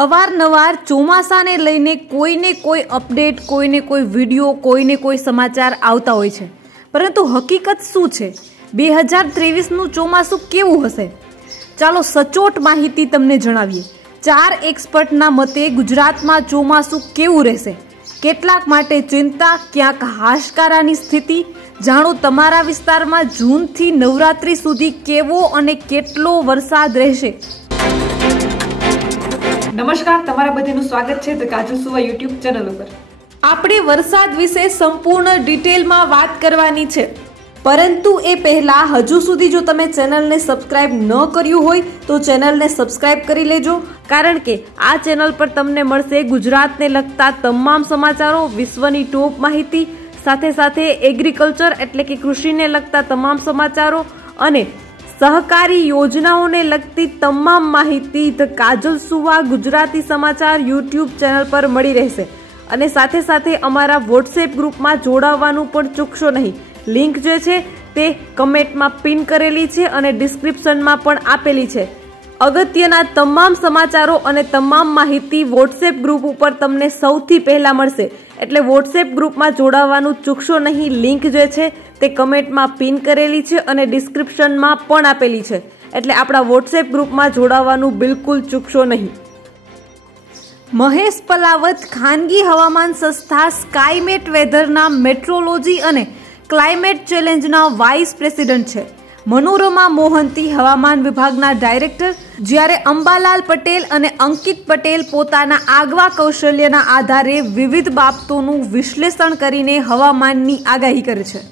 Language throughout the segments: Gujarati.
અવારનવાર ચોમાસાને લઈને કોઈને કોઈ અપડેટ, કોઈને કોઈ વિડીયો, કોઈને કોઈ સમાચાર આવતા હોય છે, પરંતુ હકીકત શું છે? 2023નું ચોમાસું કેવું હશે? ચાલો સચોટ માહિતી તમને જણાવીએ। 4 એક્સપર્ટના મતે ગુજરાતમાં ચોમાસું કેવું રહેશે? કેટલાક માટે ચિંતા, ક્યાંક હાશકારાની સ્થિતિ। જાણો તમારા વિસ્તારમાં જૂનથી નવરાત્રી સુધી કેવો અને કેટલો વરસાદ રહેશે। નમસ્કાર, તમારા બધાનું સ્વાગત છે ધ કાજલ સુવા યુટ્યુબ ચેનલ ઉપર। આપણે વરસાદ વિશે સંપૂર્ણ ડિટેલમાં વાત કરવાની છે, પરંતુ એ પહેલા હજુ સુધી જો તમે ચેનલને સબસ્ક્રાઇબ ન કર્યું હોય તો ચેનલને સબસ્ક્રાઇબ કરી લેજો, કારણ કે આ ચેનલ પર તમને મળશે ગુજરાતને લગતા તમામ સમાચારો, વિશ્વની ટોપ માહિતી, સાથે સાથે એગ્રીકલ્ચર એટલે કે કૃષિને લગતા તમામ સમાચારો અને સહકારી યોજનાઓને લગતી તમામ માહિતી ધ કાજલ સુવા ગુજરાતી સમાચાર યુટ્યુબ ચેનલ પર મળી રહેશે। અને સાથે સાથે અમારા વોટ્સએપ ગ્રુપમાં જોડાવાનું પણ ચૂકશો નહીં। લિંક જે છે તે કમેન્ટમાં પિન કરેલી છે અને ડિસ્ક્રિપ્શનમાં પણ આપેલી છે। અગત્યના તમામ સમાચારો અને તમામ માહિતી વોટ્સએપ ગ્રુપ ઉપર તમને સૌથી પહેલા મળશે, એટલે વોટ્સએપ ગ્રુપમાં જોડાવાનું ચૂકશો નહીં। લિંક જે છે તે કમેન્ટમાં પિન કરેલી છે અને ડિસ્ક્રિપ્શનમાં પણ આપેલી છે, એટલે આપણા વોટ્સએપ ગ્રુપમાં જોડાવાનું બિલકુલ ચૂકશો નહીં। મહેશ પલાવત ખાનગી હવામાન સંસ્થા સ્કાયમેટ વેધરના મેટ્રોલોજી અને ક્લાઇમેટ ચેલેન્જના વાઇસ પ્રેસિડેન્ટ છે। મનોરમા મોહંતી હવામાન વિભાગના ડાયરેક્ટર, જ્યારે અંબાલાલ પટેલ અને અંકિત પટેલ પોતાના આગવા કૌશલ્યના આધારે વિવિધ બાબતોનું વિશ્લેષણ કરીને હવામાનની આગાહી કરે છે।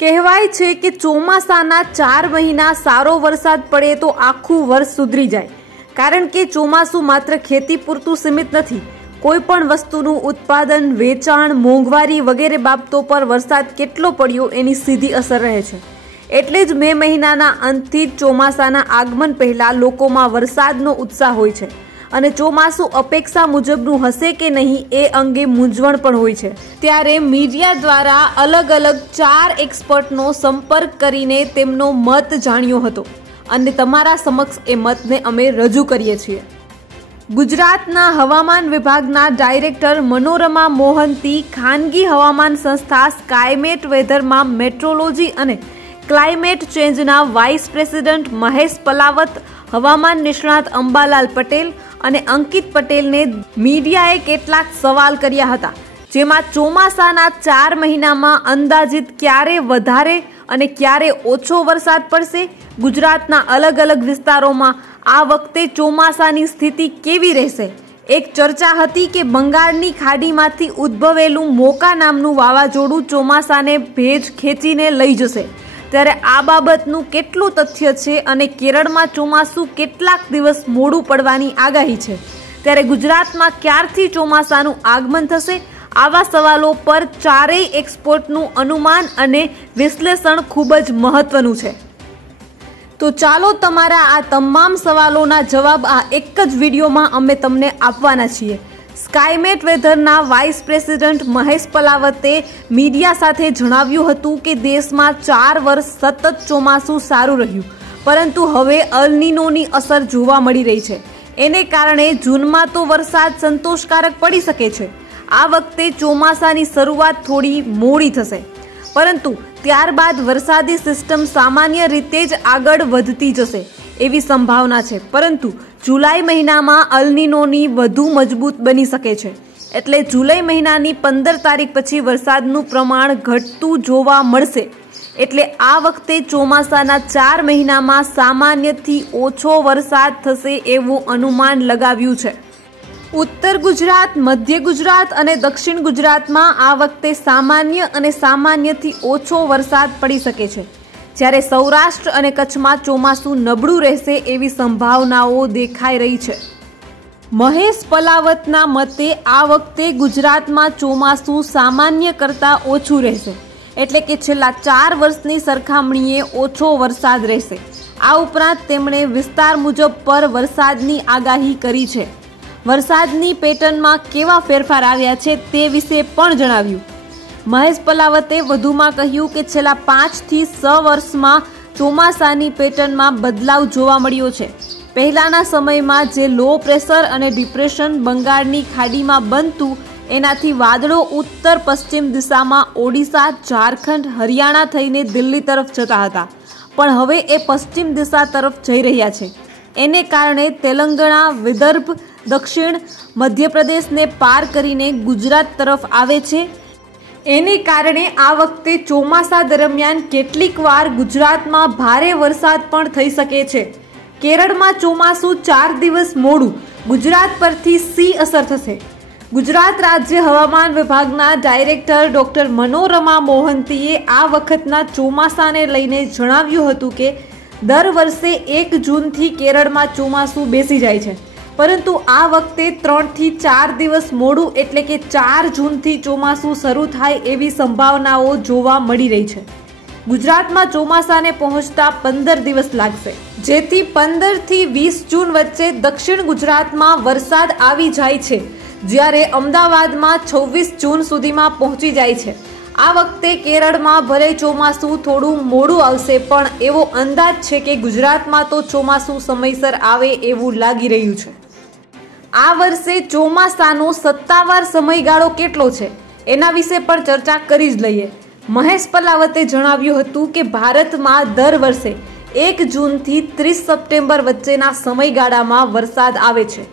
કહેવાય છે કે ચોમાસાના 4 મહિના સારો વરસાદ પડે તો આખું વર્ષ સુધરી જાય, કારણ કે ચોમાસું માત્ર ખેતી પૂરતું સીમિત નથી। કોઈ પણ વસ્તુનું ઉત્પાદન, વેચાણ, મોંઘવારી વગેરે બાબતો પર વરસાદ કેટલો પડ્યો એની સીધી અસર રહે છે। એટલે જ મે મહિનાના અંતથી જ ચોમાસાના આગમન પહેલા લોકોમાં વરસાદનો ઉત્સાહ હોય છે અને ચોમાસું અપેક્ષા મુજબનું હશે કે નહીં એ અંગે મૂંઝવણ પણ હોય છે। ત્યારે મીડિયા દ્વારા અલગ અલગ 4 એક્સપર્ટનો સંપર્ક કરીને તેમનો મત જાણ્યો હતો અને તમારા સમક્ષ એ મતને અમે રજૂ કરીએ છીએ। ગુજરાતના હવામાન વિભાગના ડાયરેક્ટર મનોરમા મોહંતી ખાનગી હવામાન સંસ્થા સ્કાયમેટ વેધરમાં મેટ્રોલોજી અને ક્લાઇમેટ ચેન્જના વાઇસ પ્રેસિડેન્ટ મહેશ પલાવત, હવામાન નિષ્ણાત અંબાલાલ પટેલ અને અંકિત પટેલને મીડિયાએ કેટલાક સવાલ કર્યા હતા, જેમાં ચોમાસાના 4 મહિનામાં અંદાજિત ક્યારે વધારે અને ક્યારે ઓછો વરસાદ પડશે, ગુજરાતના અલગ અલગ વિસ્તારોમાં આ વખતે ચોમાસાની સ્થિતિ કેવી રહેશે। એક ચર્ચા હતી કે બંગાળની ખાડીમાંથી ઉદ્ભવેલું મોકા નામનું વાવાઝોડું ચોમાસાને ભેજ ખેંચીને લઈ જશે, ત્યારે આ બાબતનું કેટલું તથ્ય છે અને કેરળમાં ચોમાસું કેટલાક દિવસ મોડું પડવાની આગાહી છે, ત્યારે ગુજરાતમાં ક્યારથી ચોમાસાનું આગમન થશે? આવા સવાલો પર 4 એક્સપર્ટનું અનુમાન અને વિશ્લેષણ ખૂબ જ મહત્વનું છે। તો ચાલો તમારા આ તમામ સવાલોના જવાબ આ એક જ વિડીયોમાં અમે તમને આપવાના છીએ। સ્કાયમેટ વેધરના વાઇસ પ્રેસિડેન્ટ મહેશ પલાવતે મીડિયા સાથે જણાવ્યું હતું કે દેશમાં 4 વર્ષ સતત ચોમાસું સારું રહ્યું, પરંતુ હવે અલનીનોની અસર જોવા મળી રહી છે। એને કારણે જૂનમાં તો વરસાદ સંતોષકારક પડી શકે છે। આ વખતે ચોમાસાની શરૂઆત થોડી મોડી થશે, પરંતુ ત્યારબાદ વરસાદી સિસ્ટમ સામાન્ય રીતે જ આગળ વધતી જશે એવી સંભાવના છે, પરંતુ જુલાઈ મહિનામાં અલનીનોની વધુ મજબૂત બની શકે છે, એટલે જુલાઈ મહિનાની 15 તારીખ પછી વરસાદનું પ્રમાણ ઘટતું જોવા મળશે। એટલે આ વખતે ચોમાસાના 4 મહિનામાં સામાન્યથી ઓછો વરસાદ થશે એવું અનુમાન લગાવ્યું છે। ઉત્તર ગુજરાત, મધ્ય ગુજરાત અને દક્ષિણ ગુજરાતમાં આ વખતે સામાન્ય અને સામાન્યથી ઓછો વરસાદ પડી શકે છે, જ્યારે સૌરાષ્ટ્ર અને કચ્છમાં ચોમાસું નબળું રહેશે એવી સંભાવનાઓ દેખાઈ રહી છે। મહેશ પલાવતના મતે આ વખતે ગુજરાતમાં ચોમાસું સામાન્ય કરતાં ઓછું રહેશે, એટલે કે છેલ્લા 4 વર્ષની સરખામણીએ ઓછો વરસાદ રહેશે। આ ઉપરાંત તેમણે વિસ્તાર મુજબ પર વરસાદની આગાહી કરી છે। વરસાદની પેટર્નમાં કેવા ફેરફાર આવ્યા છે તે વિશે પણ જણાવ્યું। મહેશ પલાવતે વધુમાં કહ્યું કે છેલ્લા 5 થી 6 વર્ષમાં ચોમાસાની પેટર્નમાં બદલાવ જોવા મળ્યો છે। પહેલાના સમયમાં જે લો પ્રેશર અને ડિપ્રેશન બંગાળની ખાડીમાં બનતું, એનાથી વાદળો ઉત્તર પશ્ચિમ દિશામાં ઓડિશા, ઝારખંડ, હરિયાણા થઈને દિલ્હી તરફ જતા હતા, પણ હવે એ પશ્ચિમ દિશા તરફ જઈ રહ્યા છે. એને કારણે તેલંગાણા, વિદર્ભ, દક્ષિણ મધ્યપ્રદેશને પાર કરીને ગુજરાત તરફ આવે છે. એને કારણે આ વખતે ચોમાસા દરમિયાન કેટલીક વાર ગુજરાતમાં ભારે વરસાદ પણ થઈ શકે છે. કેરળમાં ચોમાસું 4 દિવસ મોડું, ગુજરાત પરથી સી અસર થશે. ગુજરાત રાજ્ય હવામાન વિભાગના ડાયરેક્ટર ડોક્ટર મનોરમા મોહંતીએ આ વખતના ચોમાસાને લઈને જણાવ્યું હતું કે દર વર્ષે 1 જૂનથી કેરળમાં ચોમાસું બેસી જાય છે, પરંતુ આ વખતે 3 થી 4 દિવસ મોડું એટલે કે 4 જૂનથી ચોમાસું શરૂ થાય એવી સંભાવનાઓ જોવા મળી રહી છે. ગુજરાતમાં ચોમાસાને પહોંચતા 15 દિવસ લાગશે, જેથી 15 થી 20 જૂન વચ્ચે દક્ષિણ ગુજરાતમાં વરસાદ આવી જાય છે, જ્યારે અમદાવાદમાં 26 જૂન સુધીમાં પહોંચી જાય છે. આ વખતે કેરળમાં ભલે ચોમાસું થોડું મોડું આવશે, પણ એવો અંદાજ છે કે ગુજરાતમાં તો ચોમાસું સમયસર આવે એવું લાગી રહ્યું છે. આ વર્ષે ચોમાસાનો સત્તાવાર સમયગાળો કેટલો છે એના વિશે પણ ચર્ચા કરી જ લઈએ. મહેશ પલાવતે જણાવ્યું હતું કે ભારતમાં દર વર્ષે 1 જૂનથી 30 સપ્ટેમ્બર વચ્ચેના સમયગાળામાં વરસાદ આવે છે,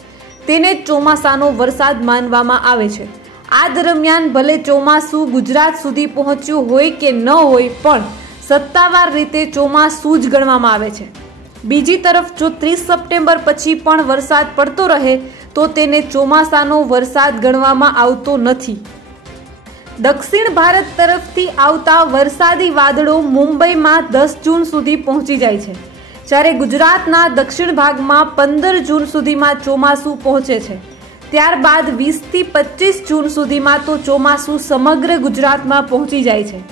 તેને ચોમાસાનો વરસાદ માનવામાં આવે છે. આ દરમિયાન ભલે ચોમાસું ગુજરાત સુધી પહોંચ્યું હોય કે ન હોય, પણ સત્તાવાર રીતે ચોમાસું જ ગણવામાં આવે છે. બીજી તરફ જો 30 સપ્ટેમ્બર પછી પણ વરસાદ પડતો રહે તો તેને ચોમાસાનો વરસાદ ગણવામાં આવતો નથી. દક્ષિણ ભારત તરફથી આવતા વરસાદી વાદળો મુંબઈમાં 10 જૂન સુધી પહોંચી જાય છે, જ્યારે ગુજરાતના દક્ષિણ ભાગમાં 15 જૂન સુધીમાં ચોમાસું પહોંચે છે. ત્યારબાદ 20 થી 25 જૂન સુધીમાં તો ચોમાસું સમગ્ર ગુજરાતમાં પહોંચી જાય છે.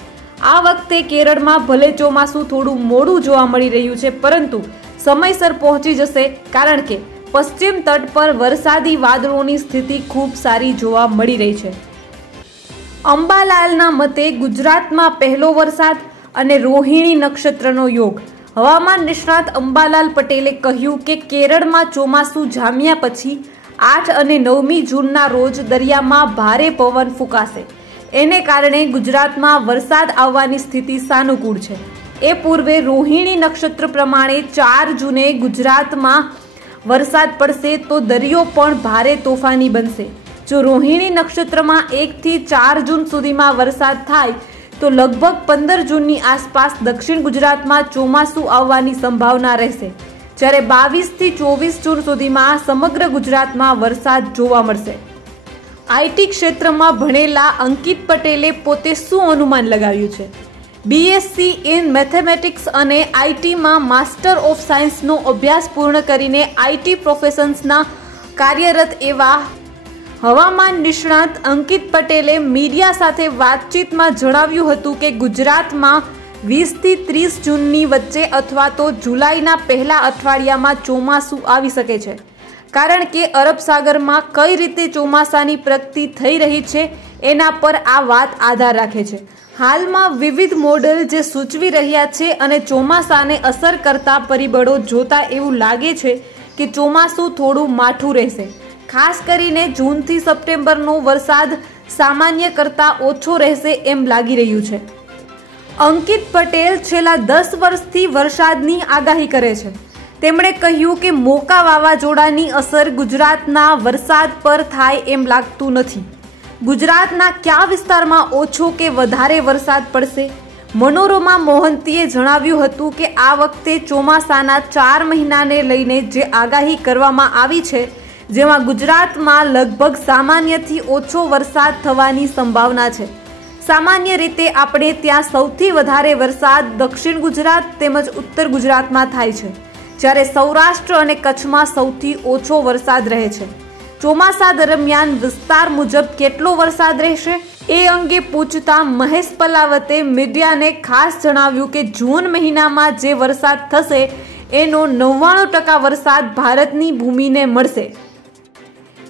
આ વખતે કેરળમાં ભલે ચોમાસું થોડું મોડું જોવા મળી રહ્યું છે, પરંતુ સમયસર પહોંચી જશે, કારણ કે પશ્ચિમ તટ પર વરસાદી વાદળોની સ્થિતિ ખૂબ સારી જોવા મળી રહી છે. અંબાલાલના મતે ગુજરાતમાં પહેલો વરસાદ અને રોહિણી નક્ષત્રનો યોગ. હવામાન નિષ્ણાત અંબાલાલ પટેલે કહ્યું કે કેરળમાં ચોમાસું જામ્યા પછી 8 અને 9મી જૂનના રોજ દરિયામાં ભારે પવન ફૂંકાશે. એને કારણે ગુજરાતમાં વરસાદ આવવાની સ્થિતિ સાનુકૂળ છે. એ પૂર્વે રોહિણી નક્ષત્ર પ્રમાણે 4 જૂને ગુજરાતમાં વરસાદ પડશે તો દરિયો પણ ભારે તોફાની બનશે. જો રોહિણી નક્ષત્રમાં 1 થી 4 જૂન સુધીમાં વરસાદ થાય તો લગભગ 15 જૂનની આસપાસ દક્ષિણ ગુજરાતમાં ચોમાસું આવવાની સંભાવના રહેશે, જ્યારે 22 થી 24 જૂન સુધીમાં સમગ્ર ગુજરાતમાં વરસાદ જોવા મળશે. આઈટી ક્ષેત્રમાં ભણેલા અંકિત પટેલે પોતે શું અનુમાન લગાવ્યું છે? બીએસસી ઇન મેથેમેટિક્સ અને આઈટીમાં માસ્ટર ઓફ સાયન્સનો અભ્યાસ પૂર્ણ કરીને આઈટી પ્રોફેશન્સના કાર્યરત એવા હવામાન નિષ્ણાત અંકિત પટેલે મીડિયા સાથે વાતચીતમાં જણાવ્યું હતું કે ગુજરાતમાં 20 થી 30 જૂનની વચ્ચે અથવા તો જુલાઈના પહેલા અઠવાડિયામાં ચોમાસું આવી શકે છે, કારણ કે અરબ સાગરમાં કઈ રીતે ચોમાસાની પ્રગતિ થઈ રહી છે એના પર આ વાત આધાર રાખે છે. હાલમાં વિવિધ મોડેલ જે સૂચવી રહ્યા છે અને ચોમાસાને અસર કરતા પરિબળો જોતા એવું લાગે છે કે ચોમાસું થોડું માઠું રહેશે. ખાસ કરીને જૂનથી સપ્ટેમ્બરનો વરસાદ સામાન્ય કરતાં ઓછો રહેશે એમ લાગી રહ્યું છે. અંકિત પટેલ છેલ્લા 10 વર્ષથી વરસાદની આગાહી કરે છે. તેમણે કહ્યું કે મોકા વાવાઝોડાની અસર ગુજરાતના વરસાદ પર થાય એમ લાગતું નથી. ગુજરાતના કયા વિસ્તારમાં ઓછો કે વધારે વરસાદ પડશે? મનોરમા મોહંતીએ જણાવ્યું હતું કે આ વખતે ચોમાસાના 4 મહિનાને લઈને જે આગાહી કરવામાં આવી છે, જેમાં ગુજરાતમાં લગભગ સામાન્યથી ઓછો વરસાદ થવાની સંભાવના છે. સામાન્ય રીતે આપણે ત્યાં સૌથી વધારે વરસાદ દક્ષિણ ગુજરાત તેમજ ઉત્તર ગુજરાતમાં થાય છે, જ્યારે સૌરાષ્ટ્ર અને કચ્છમાં સૌથી ઓછો વરસાદ રહે છે. ચોમાસા દરમિયાન વિસ્તાર મુજબ કેટલો વરસાદ રહેશે એ અંગે પૂછતા મહેશ પલાવતે મીડિયાને ખાસ જણાવ્યું કે જૂન મહિનામાં જે વરસાદ થશે એનો 99% વરસાદ ભારતની ભૂમિને મળશે.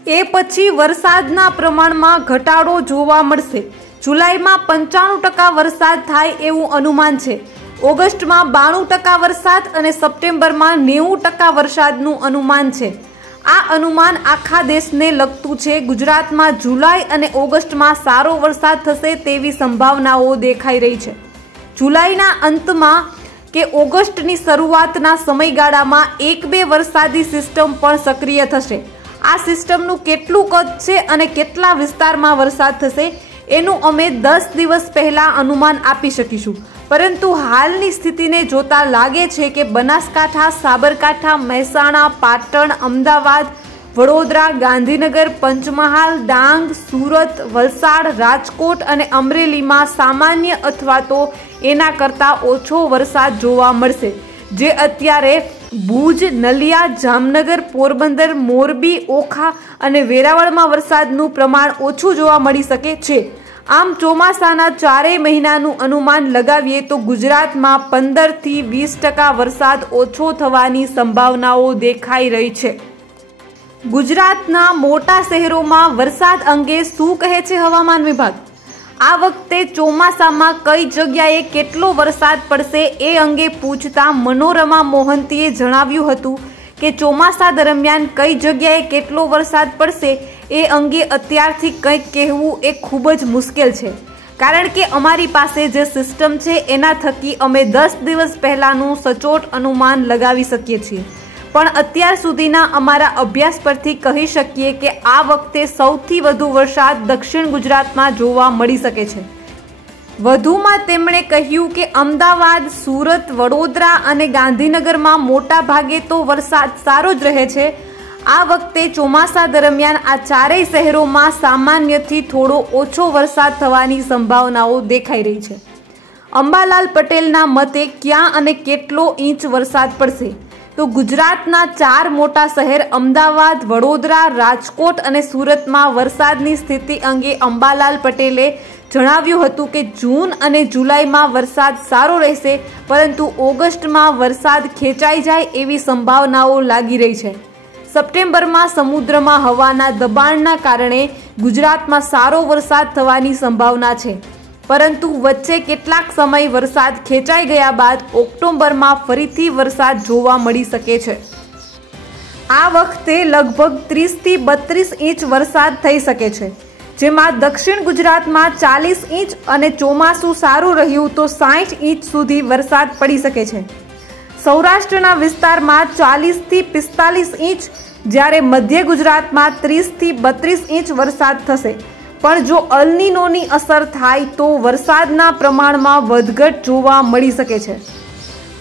એ પછી વરસાદના પ્રમાણમાં ઘટાડો જોવા મળશે. જુલાઈમાં 95% વરસાદ થાય એવું અનુમાન છે. ઓગસ્ટમાં 92% વરસાદ અને સપ્ટેમ્બરમાં 90% વરસાદનું અનુમાન છે. આ અનુમાન આખા દેશને લગતું છે. ગુજરાતમાં જુલાઈ અને ઓગસ્ટમાં સારો વરસાદ થશે તેવી સંભાવનાઓ દેખાઈ રહી છે. જુલાઈના અંતમાં કે ઓગસ્ટની શરૂઆતના સમયગાળામાં 1-2 વરસાદી સિસ્ટમ પણ સક્રિય થશે. આ સિસ્ટમનું કેટલું કદ છે અને કેટલા વિસ્તારમાં વરસાદ થશે એનું અમે 10 દિવસ પહેલા અનુમાન આપી શકીશું. પરંતુ હાલની સ્થિતિને જોતા લાગે છે કે બનાસકાંઠા, સાબરકાંઠા, મહેસાણા, પાટણ, અમદાવાદ, વડોદરા, ગાંધીનગર, પંચમહાલ, ડાંગ, સુરત, વલસાડ, રાજકોટ અને અમરેલીમાં સામાન્ય અથવા તો એના કરતાં ઓછો વરસાદ જોવા મળશે, જે અત્યારે ભુજ, નલિયા, જામનગર, પોરબંદર, મોરબી, ઓખા અને વેરાવળમાં વરસાદનું પ્રમાણ ઓછું જોવા મળી શકે છે. આમ ચોમાસાના 4 મહિનાનું અનુમાન લગાવીએ તો ગુજરાતમાં 15થી 20% વરસાદ ઓછો થવાની સંભાવનાઓ દેખાઈ રહી છે. ગુજરાતના મોટા શહેરોમાં વરસાદ અંગે શું કહે છે હવામાન વિભાગ? આ વખતે ચોમાસામાં કઈ જગ્યાએ કેટલો વરસાદ પડશે એ અંગે પૂછતા મનોરમા મોહંતીએ જણાવ્યું હતું કે ચોમાસા દરમિયાન કઈ જગ્યાએ કેટલો વરસાદ પડશે એ અંગે અત્યારથી કંઈક કહેવું એ ખૂબ જ મુશ્કેલ છે, કારણ કે અમારી પાસે જે સિસ્ટમ છે એના થકી અમે 10 દિવસ પહેલાંનું સચોટ અનુમાન લગાવી શકીએ છીએ. પણ અત્યાર સુધીના અમારા અભ્યાસ પરથી કહી શકીએ કે આ વખતે સૌથી વધુ વરસાદ દક્ષિણ ગુજરાતમાં જોવા મળી શકે છે. વધુમાં તેમણે કહ્યું કે અમદાવાદ, સુરત, વડોદરા અને ગાંધીનગરમાં મોટા ભાગે તો વરસાદ સારો જ રહે છે. આ વખતે ચોમાસા દરમિયાન આ 4 શહેરોમાં સામાન્યથી થોડો ઓછો વરસાદ થવાની સંભાવનાઓ દેખાઈ રહી છે. અંબાલાલ પટેલના મતે ક્યાં અને કેટલો ઇંચ વરસાદ પડશે? તો ગુજરાતના 4 મોટા શહેર અમદાવાદ, વડોદરા, રાજકોટ અને સુરતમાં વરસાદની સ્થિતિ અંગે અંબાલાલ પટેલે જણાવ્યું હતું કે જૂન અને જુલાઈમાં વરસાદ સારો રહેશે, પરંતુ ઓગસ્ટમાં વરસાદ ખેંચાઈ જાય એવી સંભાવનાઓ લાગી રહી છે. સપ્ટેમ્બરમાં સમુદ્રમાં હવાના દબાણના કારણે ગુજરાતમાં સારો વરસાદ થવાની સંભાવના છે, પરંતુ વચ્ચે કેટલાક સમય વરસાદ ખેંચાઈ ગયા બાદ ઓક્ટોબરમાં ફરીથી વરસાદ જોવા મળી શકે છે. આ વખતે લગભગ 30થી 32 ઇંચ વરસાદ થઈ શકે છે, જેમાં દક્ષિણ ગુજરાતમાં 40 ઇંચ અને ચોમાસું સારું રહ્યું તો 60 ઇંચ સુધી વરસાદ પડી શકે છે. સૌરાષ્ટ્રના વિસ્તારમાં 40થી 45 ઇંચ, જ્યારે મધ્ય ગુજરાતમાં 30થી 32 ઇંચ વરસાદ થશે. પણ જો અલનીનોની અસર થાય તો વરસાદના પ્રમાણમાં વધઘટ જોવા મળી શકે છે.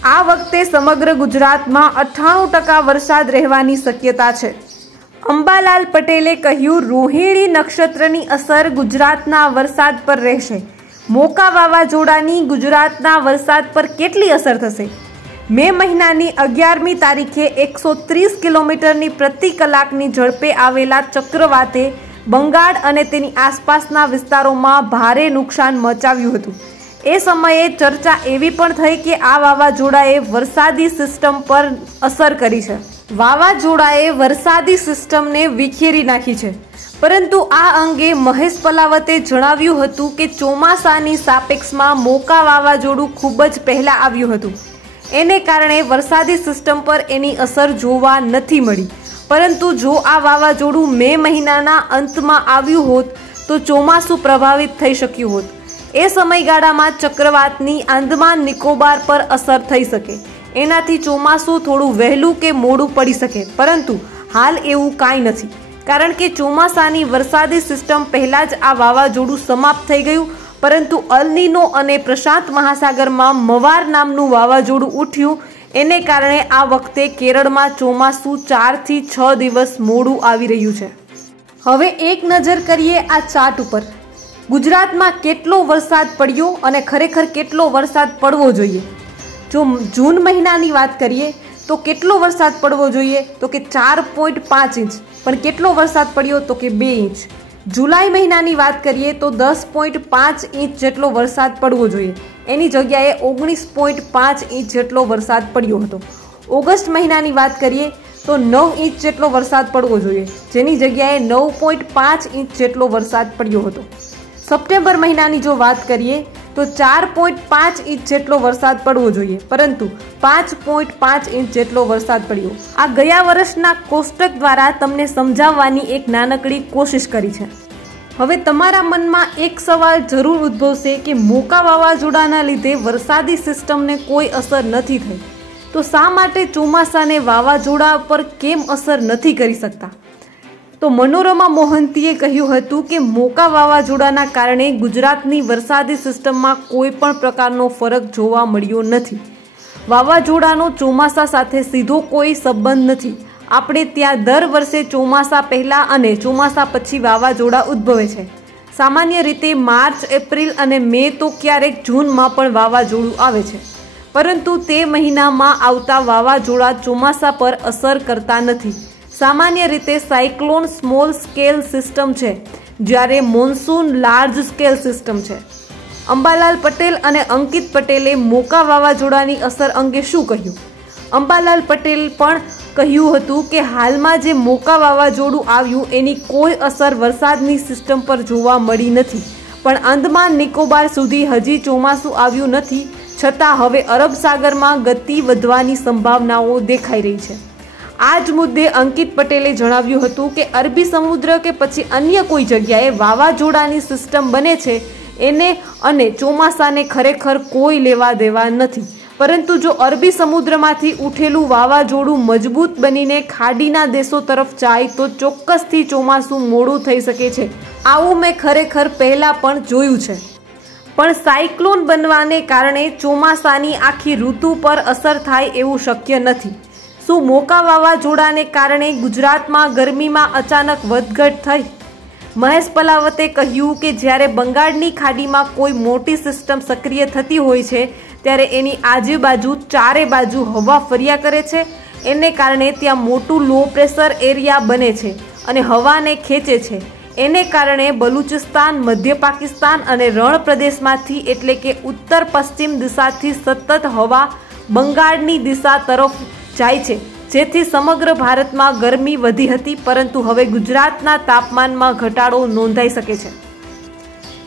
આ વખતે સમગ્ર ગુજરાતમાં 98% વરસાદ રહેવાની શક્યતા છે. અંબાલાલ પટેલે કહ્યું, રોહિણી નક્ષત્રની અસર ગુજરાતના વરસાદ પર રહેશે. મોકા વાવાઝોડાની ગુજરાતના વરસાદ પર કેટલી અસર થશે? મે મહિનાની 11મી તારીખે 130 કિલોમીટરની પ્રતિ કલાકની ઝડપે આવેલા ચક્રવાતે બંગાળ અને તેની આસપાસના વિસ્તારોમાં ભારે નુકસાન મચાવ્યું હતું. એ સમયે ચર્ચા એવી પણ થઈ કે આ વાવાઝોડાએ વરસાદી સિસ્ટમ પર અસર કરી છે. વાવાઝોડાએ વરસાદી સિસ્ટમને વિખેરી નાખી છે. પરંતુ આ અંગે મહેશ પલાવતે જણાવ્યું હતું કે ચોમાસાની સાપેક્ષમાં મોકા વાવાઝોડું ખૂબ જ પહેલાં આવ્યું હતું. એને કારણે વરસાદી સિસ્ટમ પર એની અસર જોવા નથી મળી. પરંતુ જો આ વાવાઝોડું મે મહિનાના અંતમાં આવ્યું હોત તો ચોમાસું પ્રભાવિત થઈ શક્યું હોત. એ સમયગાળામાં ચક્રવાતની આંદામાન નિકોબાર પર અસર થઈ શકે. એનાથી ચોમાસું થોડું વહેલું કે મોડું પડી શકે. પરંતુ હાલ એવું કાંઈ નથી, કારણ કે ચોમાસાની વરસાદી સિસ્ટમ પહેલાં જ આ વાવાઝોડું સમાપ્ત થઈ ગયું. પરંતુ અલનીનો અને પ્રશાંત મહાસાગરમાં મવાર નામનું વાવાઝોડું ઉઠ્યું, એને કારણે આ વખતે કેરળમાં ચોમાસું 4 થી 6 દિવસ મોડું આવી રહ્યું છે. હવે એક નજર કરીએ આ ચાર્ટ ઉપર. ગુજરાતમાં કેટલો વરસાદ પડ્યો અને ખરેખર કેટલો વરસાદ પડવો જોઈએ. જો જૂન મહિનાની વાત કરીએ તો કેટલો વરસાદ પડવો જોઈએ? તો કે 4.5 ઇંચ. પણ કેટલો વરસાદ પડ્યો? તો કે 2 ઇંચ. જુલાઈ મહિનાની વાત કરીએ તો 10.5 ઇંચ જેટલો વરસાદ પડવો જોઈએ. એની જગ્યાએ 19.5 ઇંચ જેટલો વરસાદ પડ્યો હતો. ઓગસ્ટ મહિનાની વાત કરીએ તો 9 ઇંચ જેટલો વરસાદ પડવો જોઈએ, જેની જગ્યાએ 9.5 ઇંચ જેટલો વરસાદ પડ્યો હતો. સપ્ટેમ્બર મહિનાની જો વાત કરીએ તો 4.5 ઇંચ જેટલો વરસાદ પડવો જોઈએ, પરંતુ 5.5 ઇંચ જેટલો વરસાદ પડ્યો. આ ગયા વર્ષના કોષ્ટક દ્વારા તમને સમજાવવાની એક નાનકડી કોશિશ કરી છે. હવે તમારા મનમાં એક સવાલ જરૂર ઉદ્ભવશે કે મોકા વાવાઝોડાના લીધે વરસાદી સિસ્ટમને કોઈ અસર નથી થઈ, તો શા માટે ચોમાસાને વાવાઝોડા પર કેમ અસર નથી કરી શકતા? તો મનોરમા મોહંતીએ કહ્યું હતું કે મોકા વાવાઝોડાના કારણે ગુજરાતની વરસાદી સિસ્ટમમાં કોઈ પણ પ્રકારનો ફરક જોવા મળ્યો નથી. વાવાઝોડાનો ચોમાસા સાથે સીધો કોઈ સંબંધ નથી. આપણે ત્યાં દર વર્ષે ચોમાસા પહેલાં અને ચોમાસા પછી વાવાઝોડા ઉદ્ભવે છે. સામાન્ય રીતે માર્ચ, એપ્રિલ અને મે તો ક્યારેક જૂનમાં પણ વાવાઝોડું આવે છે, પરંતુ તે મહિનામાં આવતા વાવાઝોડા ચોમાસા પર અસર કરતા નથી. સામાન્ય રીતે સાયક્લોન સ્મોલ સ્કેલ સિસ્ટમ છે, જ્યારે મોન્સૂન લાર્જ સ્કેલ સિસ્ટમ છે. અંબાલાલ પટેલ અને અંકિત પટેલે મોકા વાવાઝોડાની અસર અંગે શું કહ્યું? અંબાલાલ પટેલ પણ કહ્યું હતું કે હાલમાં જે મોકા વાવાઝોડું આવ્યું એની કોઈ અસર વરસાદની સિસ્ટમ પર જોવા મળી નથી, પણ અંદમાન નિકોબાર સુધી હજી ચોમાસું આવ્યું નથી, છતાં હવે અરબ સાગરમાં ગતિ વધવાની સંભાવનાઓ દેખાઈ રહી છે. આ જ મુદ્દે અંકિત પટેલે જણાવ્યું હતું કે અરબી સમુદ્ર કે પછી અન્ય કોઈ જગ્યાએ વાવાઝોડાની સિસ્ટમ બને છે એને અને ચોમાસાને ખરેખર કોઈ લેવા દેવા નથી, પરંતુ જો અરબી સમુદ્રમાંથી ઉઠેલું વાવાઝોડું મજબૂત બનીને ખાડીના દેશો તરફ જાય તો ચોક્કસથી ચોમાસું મોડું થઈ શકે છે. આવું મેં ખરેખર પહેલાં પણ જોયું છે. પણ સાયક્લોન બનવાને કારણે ચોમાસાની આખી ઋતુ પર અસર થાય એવું શક્ય નથી. શું મોકા વાવાઝોડાને કારણે ગુજરાતમાં ગરમીમાં અચાનક વધઘટ થઈ? મહેશ પલાવતે કહ્યું કે જ્યારે બંગાળની ખાડીમાં કોઈ મોટી સિસ્ટમ સક્રિય થતી હોય છે ત્યારે એની આજુબાજુ ચારે બાજુ હવા ફર્યા કરે છે. એને કારણે ત્યાં મોટું લો પ્રેશર એરિયા બને છે અને હવાને ખેંચે છે. એને કારણે બલુચિસ્તાન, મધ્ય પાકિસ્તાન અને રણ પ્રદેશમાંથી એટલે કે ઉત્તર પશ્ચિમ દિશાથી સતત હવા બંગાળની દિશા તરફ જાય છે, જેથી સમગ્ર ભારતમાં ગરમી વધી હતી, પરંતુ હવે ગુજરાતના તાપમાનમાં ઘટાડો નોંધાઈ શકે છે.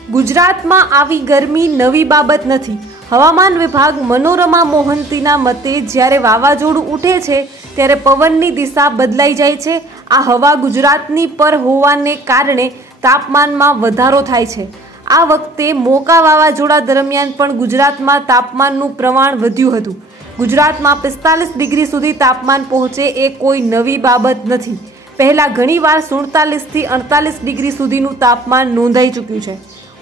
ગુજરાતમાં આવી ગરમી નવી બાબત નથી. હવામાન વિભાગ મનોરમા મોહંતીના મતે જ્યારે વાવાઝોડું ઉઠે છે ત્યારે પવનની દિશા બદલાઈ જાય છે. આ હવા ગુજરાતની પર હોવાને કારણે તાપમાનમાં વધારો થાય છે. આ વખતે મોકા વાવાઝોડા દરમિયાન પણ ગુજરાતમાં તાપમાનનું પ્રમાણ વધ્યું હતું. ગુજરાતમાં 45 ડિગ્રી સુધી તાપમાન પહોંચે એ કોઈ નવી બાબત નથી. પહેલાં ઘણીવાર 47થી 48 ડિગ્રી સુધીનું તાપમાન નોંધાઈ ચૂક્યું છે.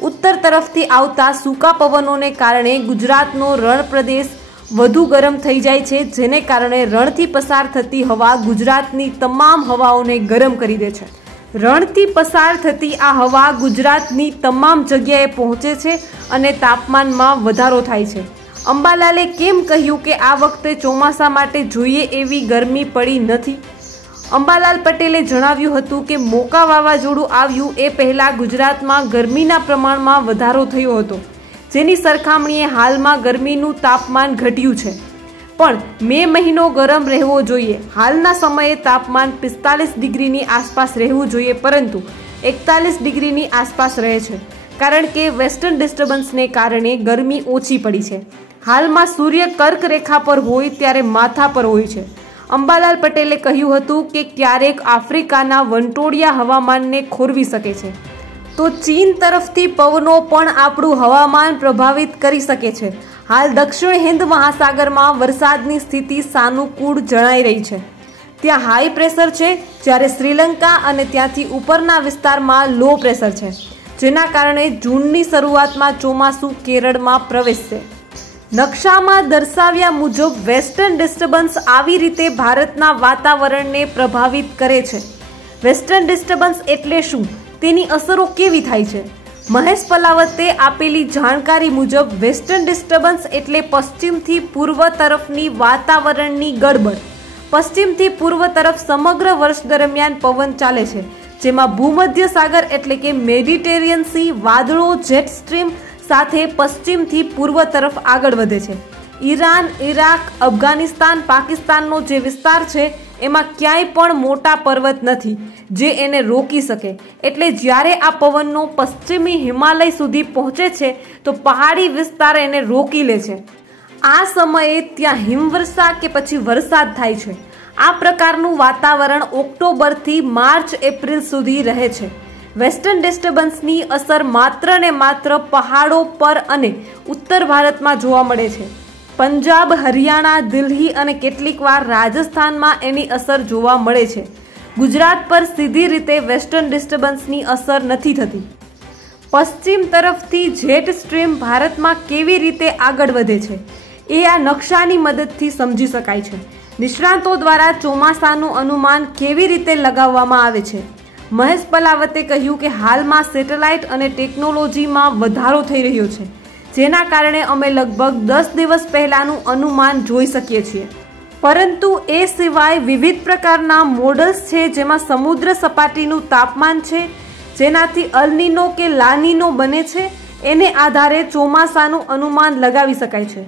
ઉત્તર તરફથી આવતા સૂકા પવનોને કારણે ગુજરાતનો રણ પ્રદેશ વધુ ગરમ થઈ જાય છે, જેને કારણે રણથી પસાર થતી હવા ગુજરાતની તમામ હવાઓને ગરમ કરી દે છે. રણથી પસાર થતી આ હવા ગુજરાતની તમામ જગ્યાએ પહોંચે છે અને તાપમાનમાં વધારો થાય છે. અંબાલાલે કેમ કહ્યું કે આ વખતે ચોમાસા માટે જોઈએ એવી ગરમી પડી નથી? અંબાલાલ પટેલે જણાવ્યું હતું કે મોકા વાવાઝોડું આવ્યું એ પહેલાં ગુજરાતમાં ગરમીના પ્રમાણમાં વધારો થયો હતો, જેની સરખામણીએ હાલમાં ગરમીનું તાપમાન ઘટ્યું છે. પણ મે મહિનો ગરમ રહેવો જોઈએ. હાલના સમયે તાપમાન 45 ડિગ્રીની આસપાસ રહેવું જોઈએ, પરંતુ 41 ડિગ્રીની આસપાસ રહે છે, કારણ કે વેસ્ટર્ન ડિસ્ટર્બન્સને કારણે ગરમી ઓછી પડી છે. હાલમાં સૂર્ય કર્ક રેખા પર હોય ત્યારે માથા પર હોય છે. અંબાલાલ પટેલે કહ્યું હતું કે ક્યારેક આફ્રિકાના વંટોળિયા હવામાનને ખોરવી શકે છે, તો ચીન તરફથી પવનો પણ આપણું હવામાન પ્રભાવિત કરી શકે છે. હાલ દક્ષિણ હિન્દ મહાસાગરમાં વરસાદની સ્થિતિ સાનુકૂળ જણાઈ રહી છે. ત્યાં હાઈ પ્રેશર છે, જ્યારે શ્રીલંકા અને ત્યાંથી ઉપરના વિસ્તારમાં લો પ્રેશર છે, જેના કારણે જૂનની શરૂઆતમાં ચોમાસું કેરળમાં પ્રવેશશે. નકશામાં દર્શાવ્યા મુજબ વેસ્ટર્ન ડિસ્ટર્બન્સ આવી રીતે ભારતના વાતાવરણને પ્રભાવિત કરે છે. વેસ્ટર્ન ડિસ્ટર્બન્સ એટલે શું? તેની અસરો કેવી થાય છે? મહેશ પલાવતે આપેલી જાણકારી મુજબ વેસ્ટર્ન ડિસ્ટર્બન્સ એટલે પશ્ચિમથી પૂર્વ તરફની વાતાવરણની ગડબડ. પશ્ચિમથી પૂર્વ તરફ સમગ્ર વર્ષ દરમિયાન પવન ચાલે છે, જેમાં ભૂમધ્ય સાગર એટલે કે મેડિટેરિયન સી વાદળો જેટ સ્ટ્રીમ સાથે પશ્ચિમથી પૂર્વ તરફ આગળ વધે છે. ઈરાન, ઇરાક, અફઘાનિસ્તાન, પાકિસ્તાનનો જે વિસ્તાર છે એમાં ક્યાંય પણ મોટા પર્વત નથી જે એને રોકી શકે, એટલે જ્યારે આ પવનનો પશ્ચિમી હિમાલય સુધી પહોંચે છે તો પહાડી વિસ્તાર એને રોકી લે છે. આ સમયે ત્યાં હિમવર્ષા કે પછી વરસાદ થાય છે. આ પ્રકારનું વાતાવરણ ઓક્ટોબરથી માર્ચ એપ્રિલ સુધી રહે છે. વેસ્ટર્ન ડિસ્ટર્બન્સની અસર માત્ર ને માત્ર પહાડો પર અને ઉત્તર ભારતમાં જોવા મળે છે. પંજાબ, હરિયાણા, દિલ્હી અને કેટલીક વાર રાજસ્થાનમાં એની અસર જોવા મળે છે. ગુજરાત પર સીધી રીતે વેસ્ટર્ન ડિસ્ટર્બન્સની અસર નથી થતી. પશ્ચિમ તરફથી જેટ સ્ટ્રીમ ભારતમાં કેવી રીતે આગળ વધે છે એ આ નકશાની મદદથી સમજી શકાય છે. નિષ્ણાતો દ્વારા ચોમાસાનું અનુમાન કેવી રીતે લગાવવામાં આવે છે. મહેશ પલાવતે કહ્યું કે હાલમાં સેટેલાઇટ અને ટેકનોલોજીમાં વધારો થઈ રહ્યો છે, જેના કારણે અમે લગભગ 10 દિવસ પહેલાનું અનુમાન જોઈ શકીએ છીએ. પરંતુ એ સિવાય વિવિધ પ્રકારના મોડલ્સ છે જેમાં સમુદ્ર સપાટીનું તાપમાન છે જેનાથી અલનીનો કે લાનીનો બને છે, એને આધારે ચોમાસાનું અનુમાન લગાવી શકાય છે.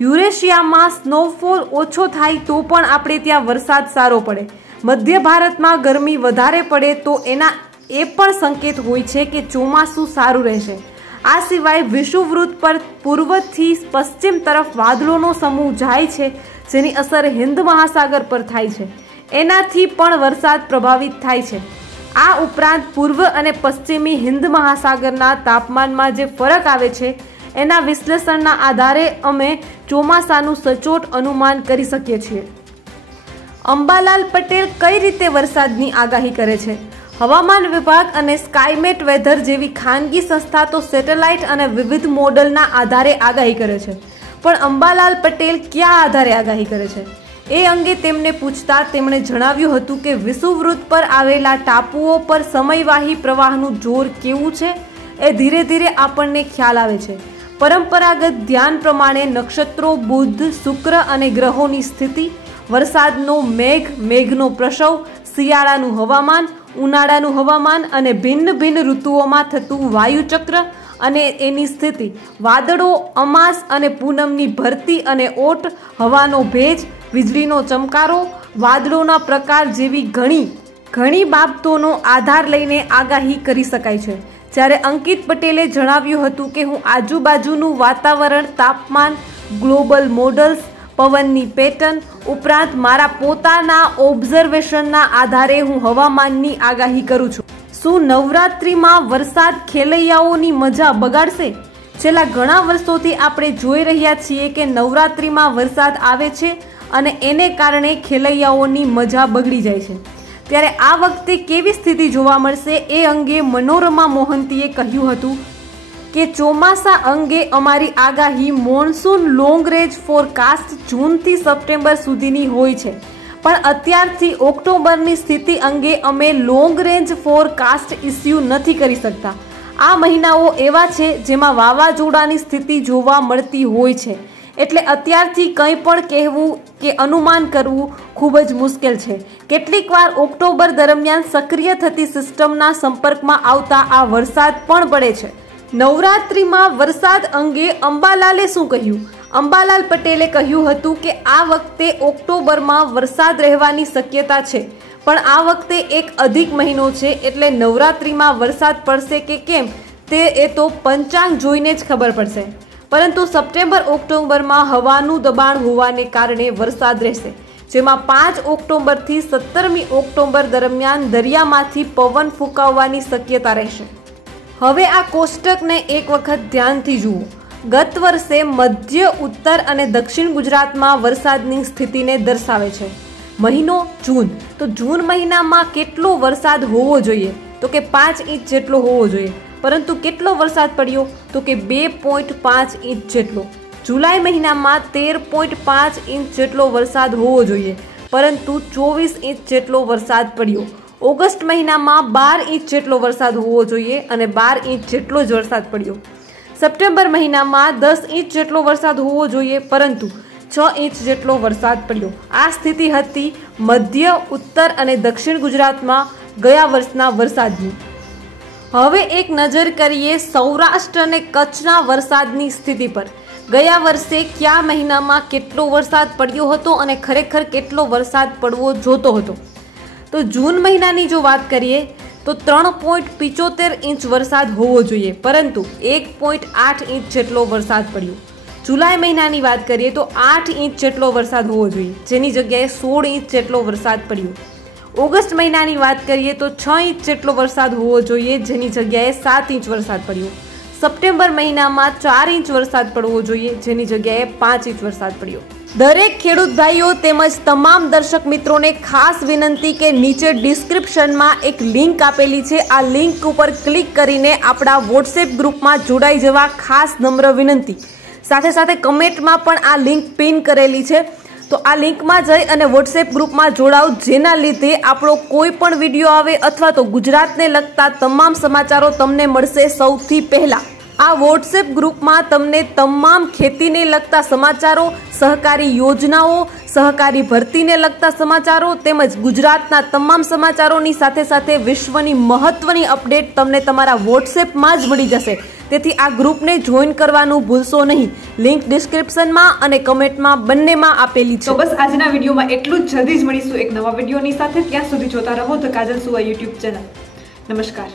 યુરેશિયામાં સ્નોફોલ ઓછો થાય તો પણ આપણે ત્યાં વરસાદ સારો પડે. મધ્ય ભારતમાં ગરમી વધારે પડે તો એના એ પણ સંકેત હોય છે કે ચોમાસું સારું રહેશે. આ સિવાય વિષુવવૃત્ત પર પૂર્વથી પશ્ચિમ તરફ વાદળોનો સમૂહ જાય છે જેની અસર હિન્દ મહાસાગર પર થાય છે, એનાથી પણ વરસાદ પ્રભાવિત થાય છે. આ ઉપરાંત પૂર્વ અને પશ્ચિમી હિન્દ મહાસાગરના તાપમાનમાં જે ફરક આવે છે એના વિશ્લેષણના આધારે અમે ચોમાસાનું સચોટ અનુમાન કરી શકીએ છીએ. અંબાલાલ પટેલ કઈ રીતે વરસાદની આગાહી કરે છે? હવામાન વિભાગ અને સ્કાયમેટ વેધર જેવી ખાનગી સંસ્થા તો સેટેલાઇટ અને વિવિધ મોડલના આધારે આગાહી કરે છે, પણ અંબાલાલ પટેલ કયા આધારે આગાહી કરે છે એ અંગે તેમને પૂછતા તેમણે જણાવ્યું હતું કે વિષુવવૃત્ત પર આવેલા ટાપુઓ પર સમયવાહી પ્રવાહનું જોર કેવું છે એ ધીરે ધીરે આપણને ખ્યાલ આવે છે. પરંપરાગત ધ્યાન પ્રમાણે નક્ષત્રો, બુધ, શુક્ર અને ગ્રહોની સ્થિતિ, વરસાદનો મેઘનો પ્રસવ, શિયાળાનું હવામાન, ઉનાળાનું હવામાન અને ભિન્ન ભિન્ન ઋતુઓમાં થતું વાયુચક્ર અને એની સ્થિતિ, વાદળો, અમાસ અને પૂનમની ભરતી અને ઓટ, હવાનો ભેજ, વીજળીનો ચમકારો, વાદળોના પ્રકાર જેવી ઘણી બાબતોનો આધાર લઈને આગાહી કરી શકાય છે. જ્યારે અંકિત પટેલે જણાવ્યું હતું કે હું આજુબાજુનું વાતાવરણ, તાપમાન, ગ્લોબલ મોડલ્સ, પવનની પેટર્ન ઉપરાંત મારા પોતાના ઓબ્ઝર્વેશનના આધારે હું હવામાનની આગાહી કરું છું. શું નવરાત્રિમાં વરસાદ ખેલૈયાઓની મજા બગાડશે? છેલ્લા ઘણા વર્ષોથી આપણે જોઈ રહ્યા છીએ કે નવરાત્રિમાં વરસાદ આવે છે અને એને કારણે ખેલૈયાઓની મજા બગડી જાય છે. ત્યારે આ વખતે કેવી સ્થિતિ જોવા મળશે એ અંગે મનોરમા મોહંતીએ કહ્યું હતું કે ચોમાસા અંગે અમારી આગાહી મોન્સૂન લોંગ રેન્જ ફોરકાસ્ટ જૂનથી સપ્ટેમ્બર સુધીની હોય છે, પણ અત્યારથી ઓક્ટોબરની સ્થિતિ અંગે અમે લોંગ રેન્જ ફોરકાસ્ટ ઇસ્યુ નથી કરી શકતા. આ મહિનાઓ એવા છે જેમાં વાવાઝોડાની સ્થિતિ જોવા મળતી હોય છે, એટલે અત્યારથી કંઈ પણ કહેવું કે અનુમાન કરવું ખૂબ જ મુશ્કેલ છે. કેટલીક વાર ઓક્ટોબર દરમિયાન સક્રિય થતી સિસ્ટમના સંપર્કમાં આવતા આ વરસાદ પણ પડે છે. નવરાત્રિમાં વરસાદ અંગે અંબાલાલે શું કહ્યું? અંબાલાલ પટેલે કહ્યું હતું કે આ વખતે ઓક્ટોબરમાં વરસાદ રહેવાની શક્યતા છે, પણ આ વખતે એક અધિક મહિનો છે એટલે નવરાત્રિમાં વરસાદ પડશે કે કેમ એ તો પંચાંગ જોઈને જ ખબર પડશે. પરંતુ સપ્ટેમ્બર ઓક્ટોબરમાં હવાનું દબાણ હોવાને કારણે વરસાદ રહેશે, જેમાં 5 ઓક્ટોબરથી 17મી ઓક્ટોબર દરમિયાન દરિયામાંથી પવન ફૂંકાવવાની શક્યતા રહેશે. હવે આ કોષ્ટકને એક વખત ધ્યાનથી જુઓ. ગત વર્ષે મધ્ય, ઉત્તર અને દક્ષિણ ગુજરાતમાં વરસાદની સ્થિતિને દર્શાવે છે. મહિનો જૂન, તો જૂન મહિનામાં કેટલો વરસાદ હોવો જોઈએ? તો કે 5 ઇંચ જેટલો હોવો જોઈએ, પરંતુ કેટલો વરસાદ પડ્યો? તો કે 2.5 ઇંચ જેટલો. જુલાઈ મહિનામાં 13.5 ઇંચ જેટલો વરસાદ હોવો જોઈએ, પરંતુ 24 ઇંચ જેટલો વરસાદ પડ્યો. ઓગસ્ટ મહિનામાં 12 ઇંચ જેટલો વરસાદ હોવો જોઈએ અને 12 ઇંચ જેટલો જ વરસાદ પડ્યો. સપ્ટેમ્બર મહિનામાં 10 ઇંચ જેટલો વરસાદ હોવો જોઈએ, પરંતુ 6 ઇંચ જેટલો વરસાદ પડ્યો. આ સ્થિતિ હતી મધ્ય, ઉત્તર અને દક્ષિણ ગુજરાતમાં ગયા વર્ષના વરસાદની. હવે એક નજર કરીએ સૌરાષ્ટ્ર અને કચ્છના વરસાદની સ્થિતિ પર. ગયા વર્ષે કયા મહિનામાં કેટલો વરસાદ પડ્યો હતો અને ખરેખર કેટલો વરસાદ પડવો જોતો હતો? તો જૂન મહિનાની જો વાત કરીએ તો 3.75 ઇંચ વરસાદ હોવો જોઈએ, પરંતુ 1.8 ઇંચ જેટલો વરસાદ પડ્યો. જુલાઈ મહિનાની વાત કરીએ તો 8 ઇંચ જેટલો વરસાદ હોવો જોઈએ, જેની જગ્યાએ 16 ઇંચ જેટલો વરસાદ પડ્યો. ઓગસ્ટ મહિનાની વાત કરીએ તો 6 ઇંચ જેટલો વરસાદ હોવો જોઈએ, જેની જગ્યાએ 7 ઇંચ વરસાદ પડ્યો. સપ્ટેમ્બર મહિનામાં 4 ઇંચ વરસાદ પડવો જોઈએ, જેની જગ્યાએ 5 ઇંચ વરસાદ પડ્યો. દરેક ખેડૂત ભાઈઓ તેમજ તમામ દર્શક મિત્રોને ખાસ વિનંતી કે નીચે ડિસ્ક્રિપ્શનમાં એક લિંક આપેલી છે. આ લિંક ઉપર ક્લિક કરીને આપણા વોટ્સએપ ગ્રુપમાં જોડાઈ જવા ખાસ નમ્ર વિનંતી. સાથે સાથે કમેન્ટમાં પણ આ લિંક પિન કરેલી છે, તો આ લિંકમાં જઈ અને વોટ્સએપ ગ્રુપમાં જોડાઓ, જેના લીધે આપણો કોઈ પણ વિડીયો આવે અથવા તો ગુજરાતને લગતા તમામ સમાચારો તમને મળશે સૌથી પહેલા. આ વોટ્સએપ ગ્રુપમાં તમને તમામ ખેતીને લગતા સમાચારો, સહકારી યોજનાઓ, સહકારી ભરતીને લગતા સમાચારો તેમજ ગુજરાતના તમામ સમાચારોની સાથે સાથે વિશ્વની મહત્વની અપડેટ તમને તમારા વોટ્સએપમાં જ મળી જશે. તેથી આ ગ્રુપને જોઈન કરવાનું ભૂલશો નહીં. લિંક ડિસ્ક્રિપ્શનમાં અને કમેન્ટમાં બંનેમાં આપેલી છે. તો બસ આજના વિડીયોમાં એટલું જ. જલ્દી જ મળીશું એક નવા વિડીયોની સાથે. ત્યાં સુધી જોતા રહો ધ કાજલ સુવા યુટ્યુબ ચેનલ. નમસ્કાર.